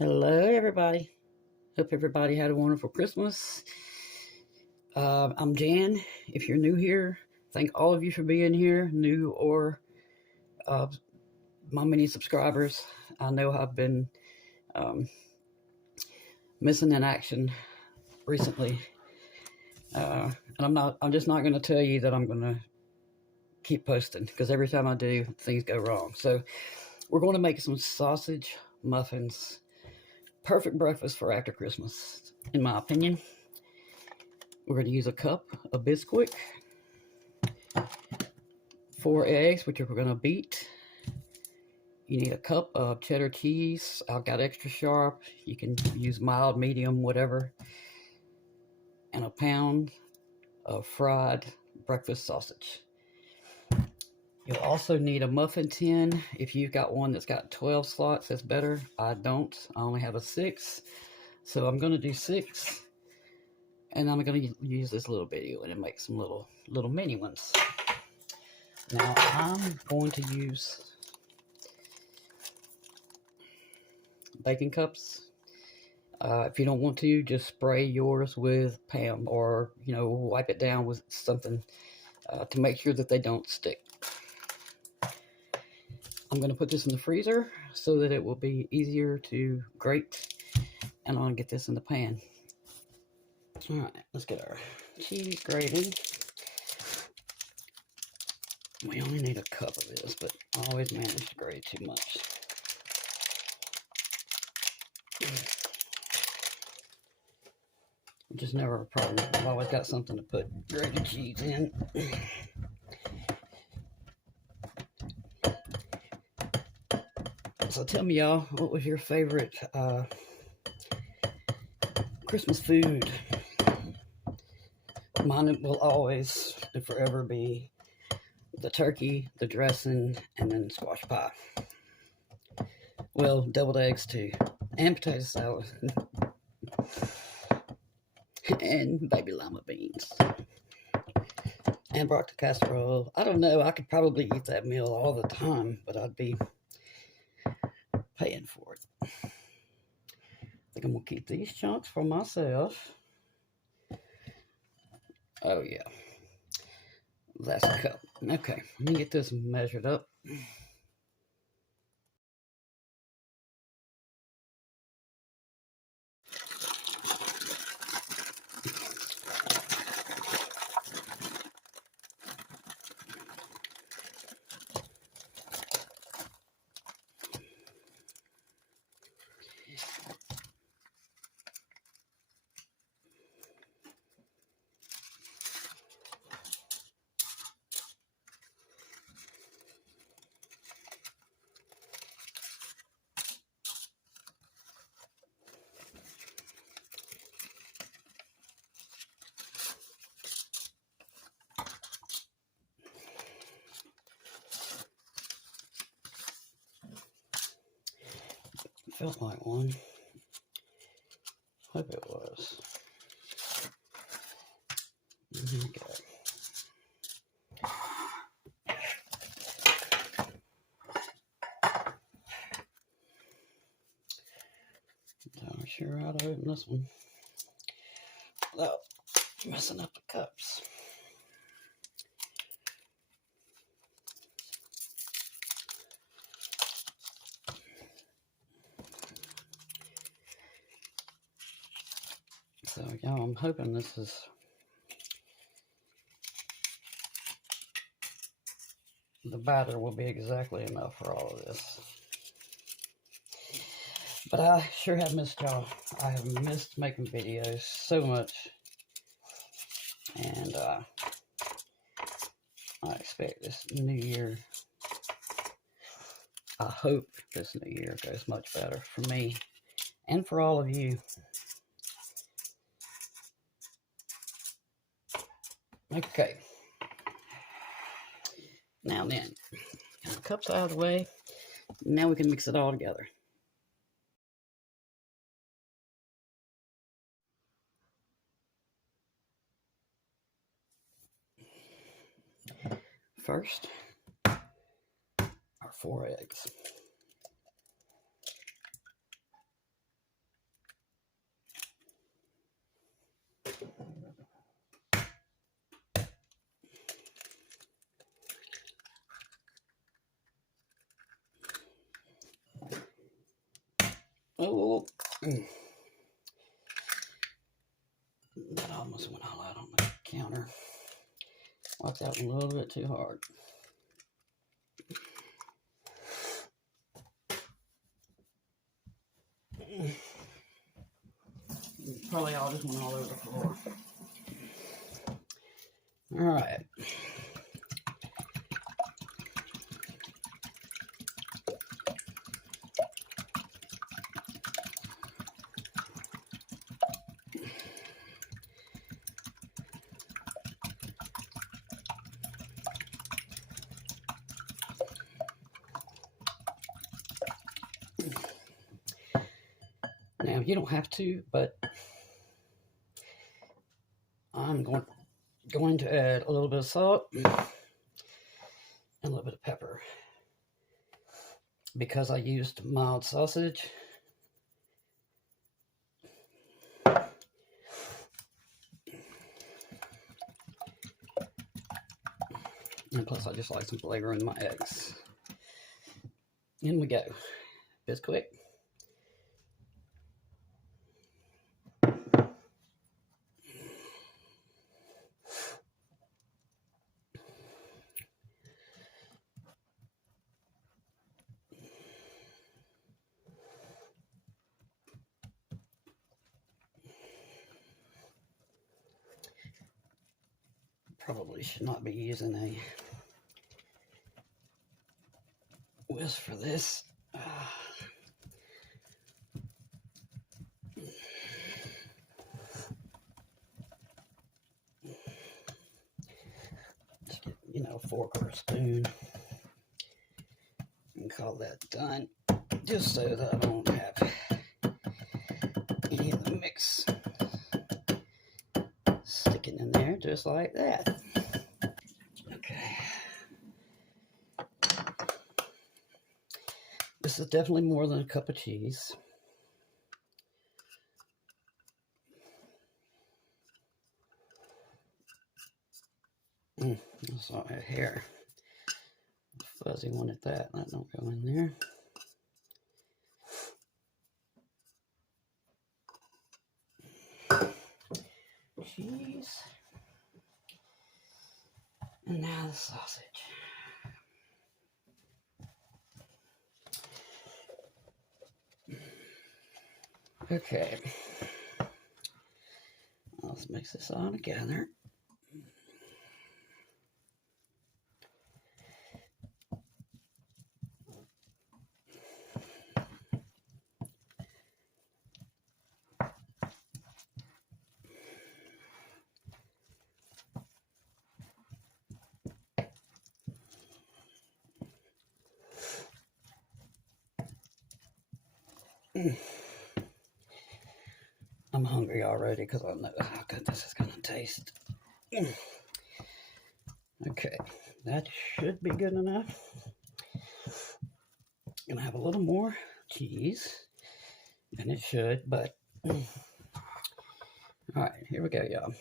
Hello, everybody. Hope everybody had a wonderful Christmas. I'm Jan. If you're new here, thank all of you for being here, new or uh, my many subscribers. I know I've been um, missing in action recently, and I'm just not going to tell you that I'm going to keep posting because every time I do, things go wrong. So we're going to make some sausage muffins. Perfect breakfast for after Christmas, in my opinion. We're going to use a cup of Bisquick, 4 eggs, which we're going to beat. You need a cup of cheddar cheese. I've got extra sharp. You can use mild, medium, whatever. And a pound of fried breakfast sausage. You'll also need a muffin tin. If you've got one that's got 12 slots, that's better. I don't. I only have a 6. So I'm going to do 6. And I'm going to use this little bitty one and make some little mini ones. Now I'm going to use baking cups. If you don't want to, just spray yours with Pam, or wipe it down with something to make sure that they don't stick. I'm going to put this in the freezer so that it will be easier to grate, and I'm going to get this in the pan. All right, let's get our cheese grated. We only need a cup of this, but I always manage to grate too much. Which is never a problem. I've always got something to put grated cheese in. So tell me, y'all, what was your favorite Christmas food? Mine will always and forever be the turkey, the dressing, and then squash pie. Well, deviled eggs too, and potato salad, and baby lima beans, and broccoli casserole. I don't know, I could probably eat that meal all the time, but I'd be paying for it. I think I'm gonna keep these chunks for myself. Oh yeah, that's a cup. Okay, let me get this measured up. Felt like one. Hope it was. Here we go. I'm sure how to open this one without messing up the cups. So, y'all, I'm hoping this is the batter will be exactly enough for all of this. But I sure have missed y'all. I have missed making videos so much. And I expect this new year, I hope this new year goes much better for me and for all of you. Okay. Now then, got the cups out of the way. Now we can mix it all together. First, our 4 eggs. Oh, that almost went all out on the counter. Walked that one a little bit too hard. Probably all just went all over the floor. All right. Now, you don't have to, but I'm going to add a little bit of salt and a little bit of pepper. Because I used mild sausage, and plus I just like some flavor in my eggs. In we go. Bisquick. Probably should not be using a whisk for this. Just get, a fork or a spoon and call that done. Just so that I don't have any of the mix sticking in there, just like that. Okay. This is definitely more than a cup of cheese. I saw a hair. Fuzzy one at that. That don't go in there. Cheese. And now the sausage. Okay. Let's mix this all together. I'm hungry already because I know how good this is going to taste. Okay, that should be good enough. Gonna have a little more cheese than it should, but all right, here we go, y'all.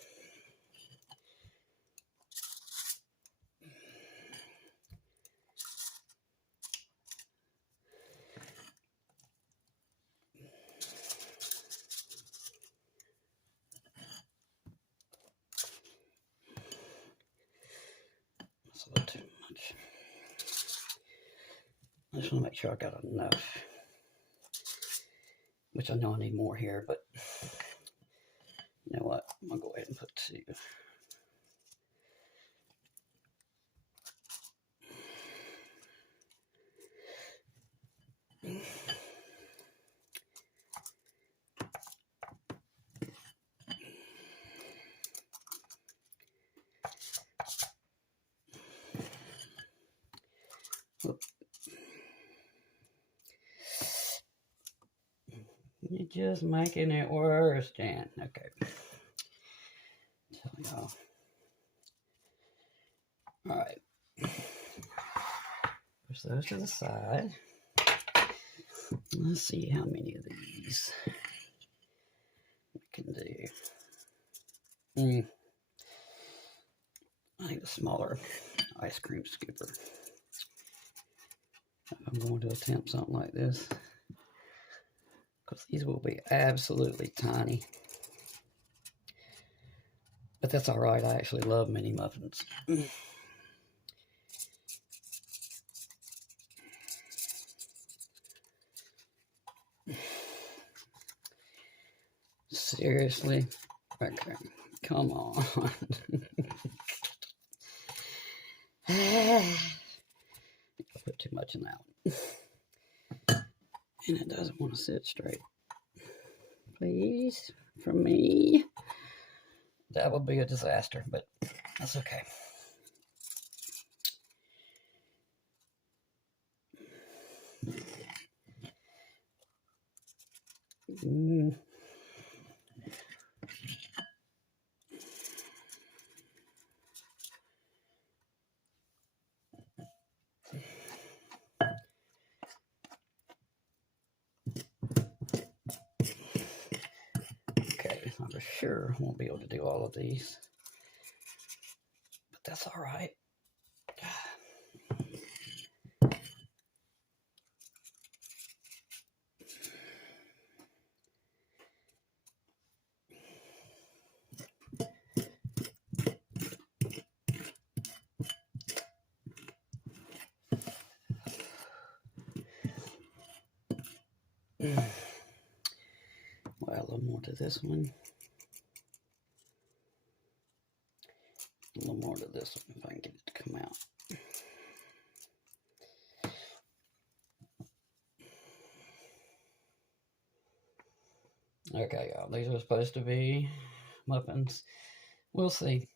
That's a little too much. I just want to make sure I got enough, which I know I need more here, but you know what? I'm gonna go ahead and put 2. You're just making it worse, Jan. Okay. Tell y'all. All right. Push those to the side. Let's see how many of these we can do. I need a smaller ice cream scooper. I'm going to attempt something like this. because these will be absolutely tiny. But that's all right. I actually love mini muffins. Seriously? Okay, come on. I put too much in that one. And it doesn't want to sit straight. Please, from me. That would be a disaster, but that's okay. Okay, I for sure won't be able to do all of these, but that's all right. Well, a little more to this one. A little more to this one if I can get it to come out. Okay, y'all, these are supposed to be muffins. We'll see.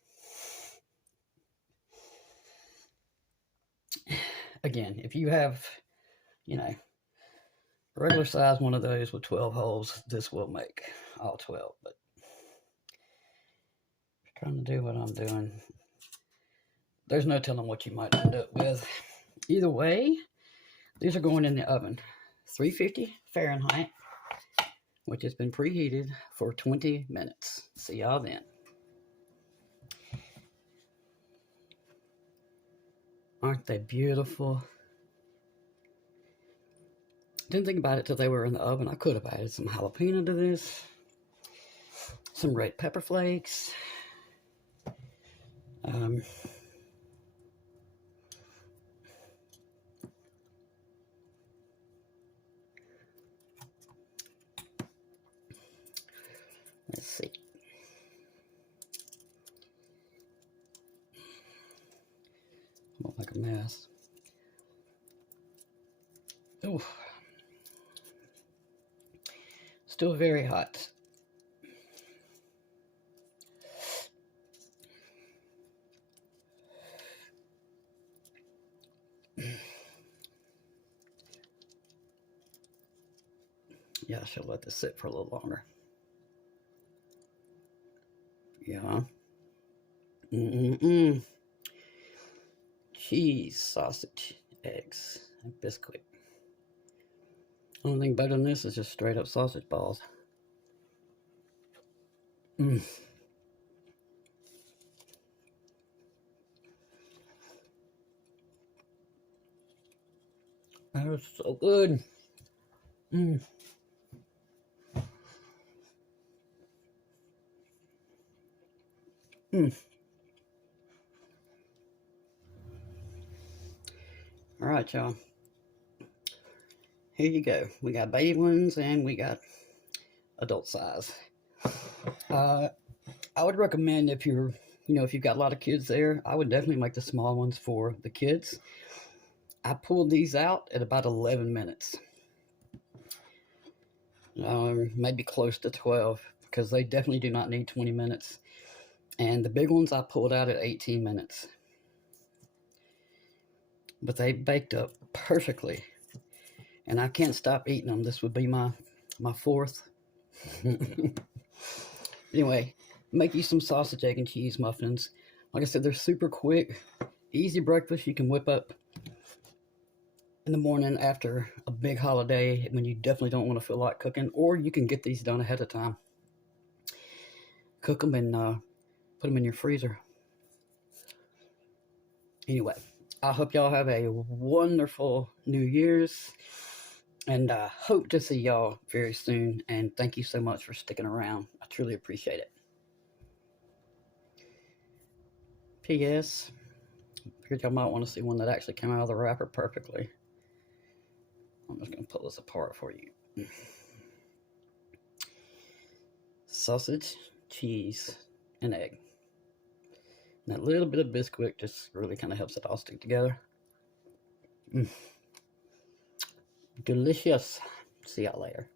Again, if you have, you know, a regular size one of those with 12 holes, this will make all 12. But trying to do what I'm doing, there's no telling what you might end up with. Either way, these are going in the oven. 350 Fahrenheit, which has been preheated for 20 minutes. See y'all then. Aren't they beautiful? Didn't think about it till they were in the oven. I could have added some jalapeno to this, some red pepper flakes. Let's see. Won't make a mess. Oh, still very hot. Yeah, I should let this sit for a little longer. Yeah. Cheese, sausage, eggs, and Bisquick. Only thing better than this is just straight up sausage balls. That is so good. All right, y'all. Here you go. We got baby ones and we got adult size. I would recommend if you're, if you've got a lot of kids there, I would definitely make the small ones for the kids. I pulled these out at about 11 minutes. Maybe close to 12 because they definitely do not need 20 minutes. And the big ones I pulled out at 18 minutes. But they baked up perfectly. And I can't stop eating them. This would be my fourth. Anyway, make you some sausage, egg, and cheese muffins. Like I said, they're super quick. Easy breakfast you can whip up in the morning after a big holiday when you definitely don't want to feel like cooking. Or you can get these done ahead of time. Cook them and put them in your freezer. Anyway, I hope y'all have a wonderful New Year's. And I hope to see y'all very soon. And thank you so much for sticking around. I truly appreciate it. P.S. Here, y'all might want to see one that actually came out of the wrapper perfectly. I'm just going to pull this apart for you. Sausage, cheese, and egg. And that little bit of Bisquick just really kind of helps it all stick together. Delicious. See y'all later.